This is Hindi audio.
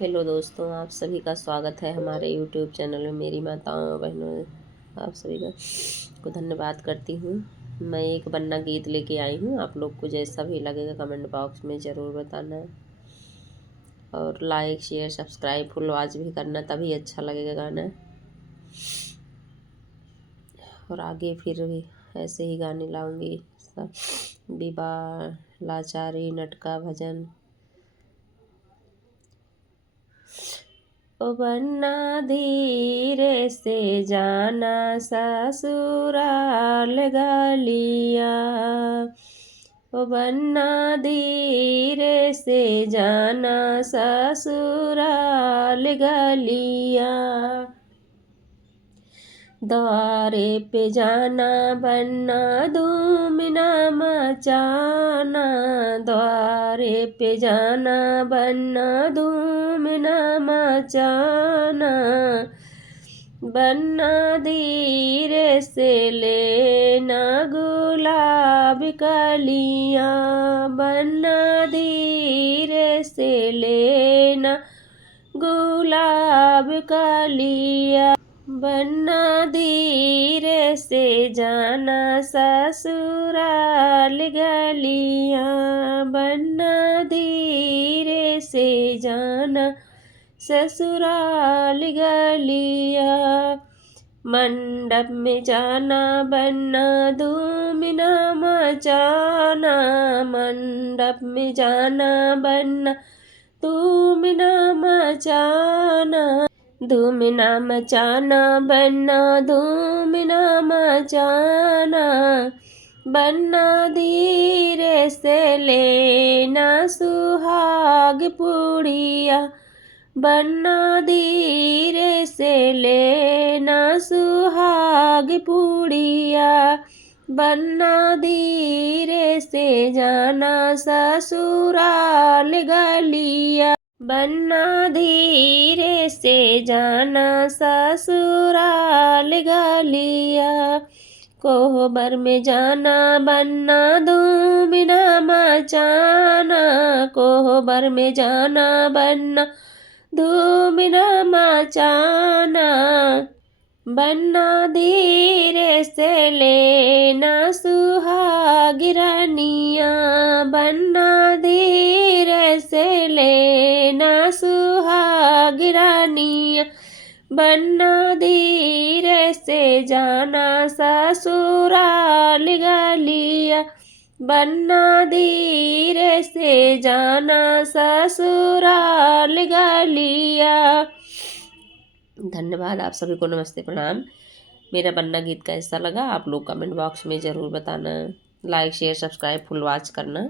हेलो दोस्तों, आप सभी का स्वागत है हमारे यूट्यूब चैनल में। मेरी माताओं और बहनों, आप सभी को धन्यवाद करती हूँ। मैं एक बन्ना गीत लेके आई हूँ। आप लोग को जैसा भी लगेगा कमेंट बॉक्स में ज़रूर बताना, और like share subscribe full watch भी करना, तभी अच्छा लगेगा गाना। और आगे फिर भी ऐसे ही गाने लाऊंगी। विवाह लाचारी नटका भजन। ओ बन्ना धीरे से जाना ससुराल गलिया। ओ बन्ना धीरे से जाना ससुराल गलिया। द्वारे पे जाना बन्ना धूम न मचाना। द्वारे पे जाना बन्ना धूम न मचाना। बन्ना धीरे से लेना गुलाब कलियाँ। बन्ना धीरे से लेना गुलाब कलियाँ। बन्ना धीरे से जाना ससुराल गलियाँ। बन्ना धीरे से जाना ससुराल गलियाँ। मंडप में जाना बन्ना धूम न मचाना। मंडप में जाना बन्ना धूम न मचाना। धूम न मचाना बन्ना धूम न मचाना। बन्ना धीरे से लेना सुहाग पुड़िया। बन्ना धीरे से लेना सुहाग पुड़िया। बन्ना धीरे से जाना ससुराल गलिया। बन्ना धीरे से जाना ससुराल गलिया। कोहबर में जाना बन्ना धूम न मचाना। कोहबर में जाना बन्ना धूम न मचाना। बन्ना धीरे से लेना सुहागिरानिया। बन्ना धीरे से लेना सुहागिरानिया। बन्ना धीरे से जाना ससुराल गलिया। बन्ना धीरे से जाना ससुराल गलिया। धन्यवाद। आप सभी को नमस्ते प्रणाम। मेरा बन्ना गीत कैसा लगा आप लोग कमेंट बॉक्स में ज़रूर बताना। Like share subscribe full watch करना।